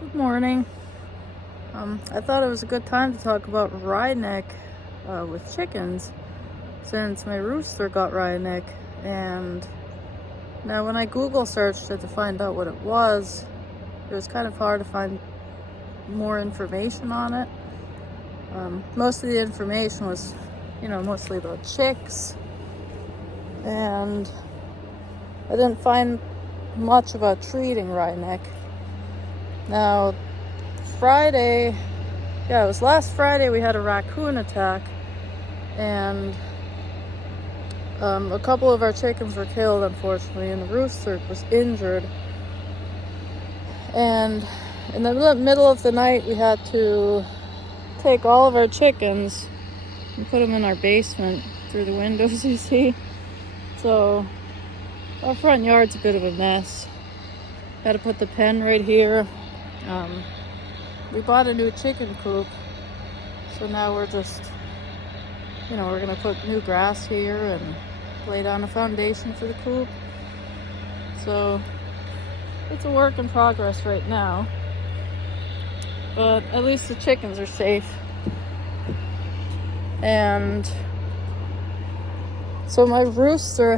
Good morning. I thought it was a good time to talk about wry neck with chickens, since my rooster got wry neck. And now when I Google searched it to find out what it was kind of hard to find more information on it. Most of the information was, mostly about chicks, and I didn't find much about treating wry neck. Now, it was last Friday we had a raccoon attack, and a couple of our chickens were killed, unfortunately, and the rooster was injured. And in the middle of the night, we had to take all of our chickens and put them in our basement through the windows, you see. So our front yard's a bit of a mess. Got to put the pen right here. We bought a new chicken coop, so now we're just, we're gonna put new grass here and lay down a foundation for the coop. So it's a work in progress right now, but at least the chickens are safe. And so my rooster,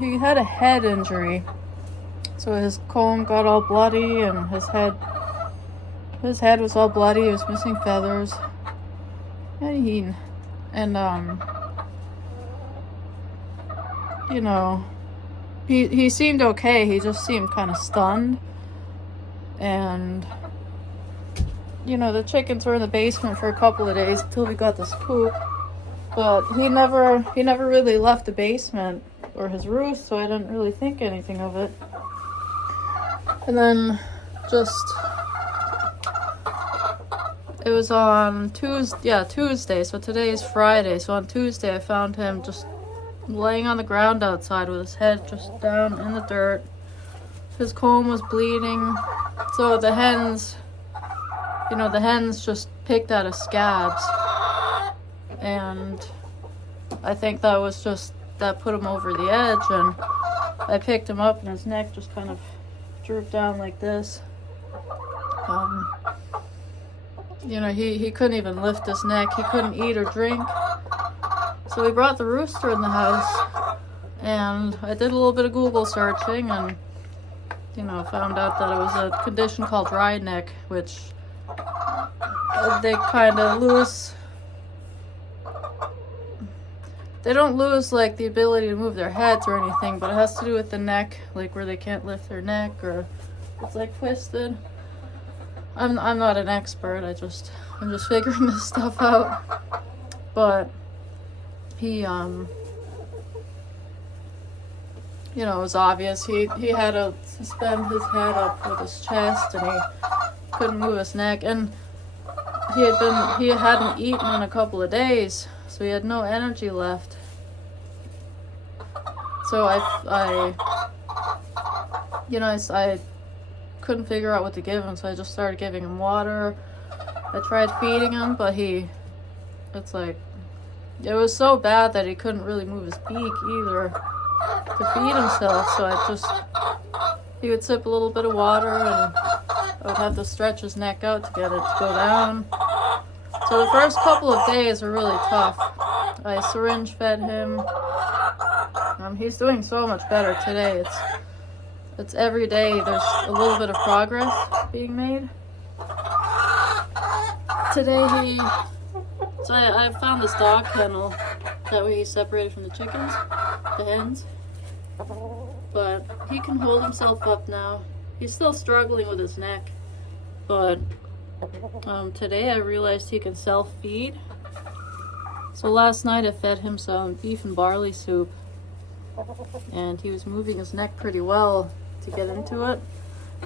he had a head injury, so his comb got all bloody, and his head was all bloody. He was missing feathers. He seemed okay. He just seemed kind of stunned. And, the chickens were in the basement for a couple of days until we got this coop. But he never really left the basement or his roost, so I didn't really think anything of it. And then it was on Tuesday, so today is Friday. So on Tuesday I found him just laying on the ground outside with his head just down in the dirt. His comb was bleeding, so the hens just picked at his scabs. And I think that put him over the edge, and I picked him up and his neck just kind of drooped down like this. He couldn't even lift his neck. He couldn't eat or drink. So we brought the rooster in the house, and I did a little bit of Google searching and, found out that it was a condition called wry neck, which they kind of lose. They don't lose, like, the ability to move their heads or anything, but it has to do with the neck, like where they can't lift their neck, or it's like twisted. I'm not an expert. I'm just figuring this stuff out. But he, it was obvious. He had to suspend his head up with his chest, and he couldn't move his neck. And he hadn't eaten in a couple of days, so he had no energy left. So I couldn't figure out what to give him, so I just started giving him water. I tried feeding him, but it was so bad that he couldn't really move his beak either to feed himself. So he would sip a little bit of water, and I would have to stretch his neck out to get it to go down. So the first couple of days were really tough. I syringe fed him. He's doing so much better today. It's every day there's a little bit of progress being made. Today I found this dog kennel. That way he's separated from the chickens, the hens. But he can hold himself up now. He's still struggling with his neck. But today I realized he can self-feed. So last night I fed him some beef and barley soup. And he was moving his neck pretty well to get into it,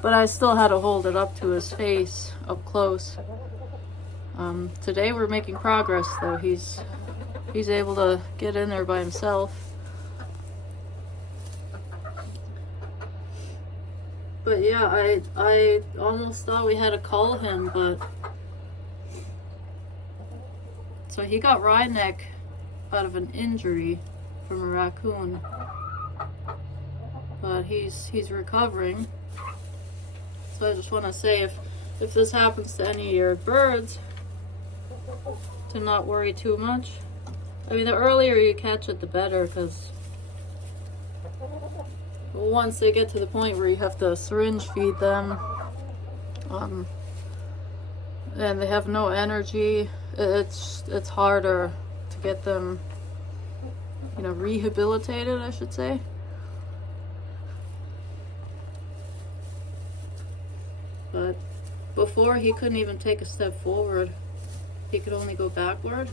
but I still had to hold it up to his face up close. Today we're making progress, though. He's able to get in there by himself. But yeah, I almost thought we had to cull him, but so he got wry neck out of an injury from a raccoon. But he's recovering. So I just want to say, if this happens to any of your birds, to not worry too much. I mean, the earlier you catch it, the better, because once they get to the point where you have to syringe feed them, and they have no energy, it's harder to get them, you know, rehabilitated, I should say. But before, he couldn't even take a step forward. He could only go backward.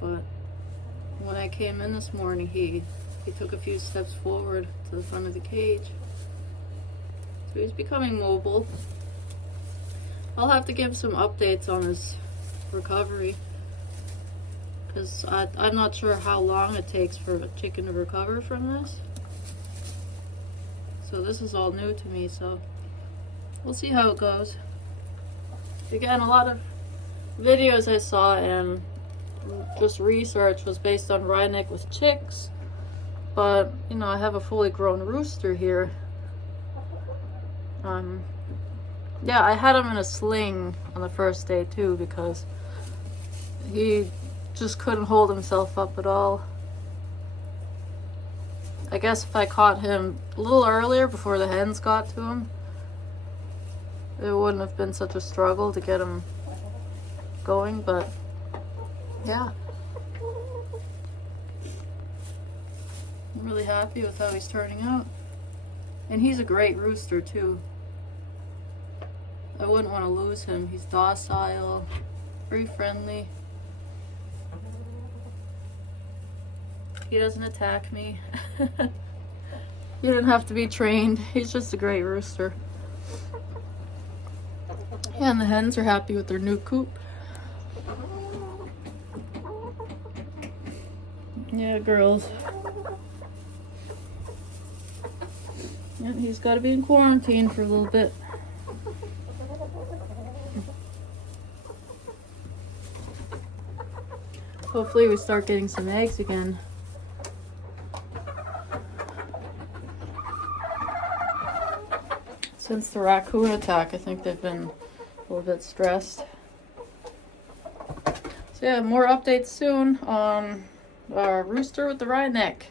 But when I came in this morning, he took a few steps forward to the front of the cage. So he's becoming mobile. I'll have to give some updates on his recovery, because I'm not sure how long it takes for a chicken to recover from this. So this is all new to me, so we'll see how it goes. Again, a lot of videos I saw and just research was based on Ryeneck with chicks, but you know, I have a fully grown rooster here. Yeah, I had him in a sling on the first day too, because he just couldn't hold himself up at all. I guess if I caught him a little earlier, before the hens got to him, it wouldn't have been such a struggle to get him going, but yeah. I'm really happy with how he's turning out. And he's a great rooster too. I wouldn't want to lose him. He's docile, very friendly. He doesn't attack me. You didn't have to be trained. He's just a great rooster. Yeah, and the hens are happy with their new coop. Yeah, girls. Yeah, he's got to be in quarantine for a little bit. Hopefully we start getting some eggs again. Since the raccoon attack, I think they've been a little bit stressed. So yeah, more updates soon on our rooster with the Ryeneck.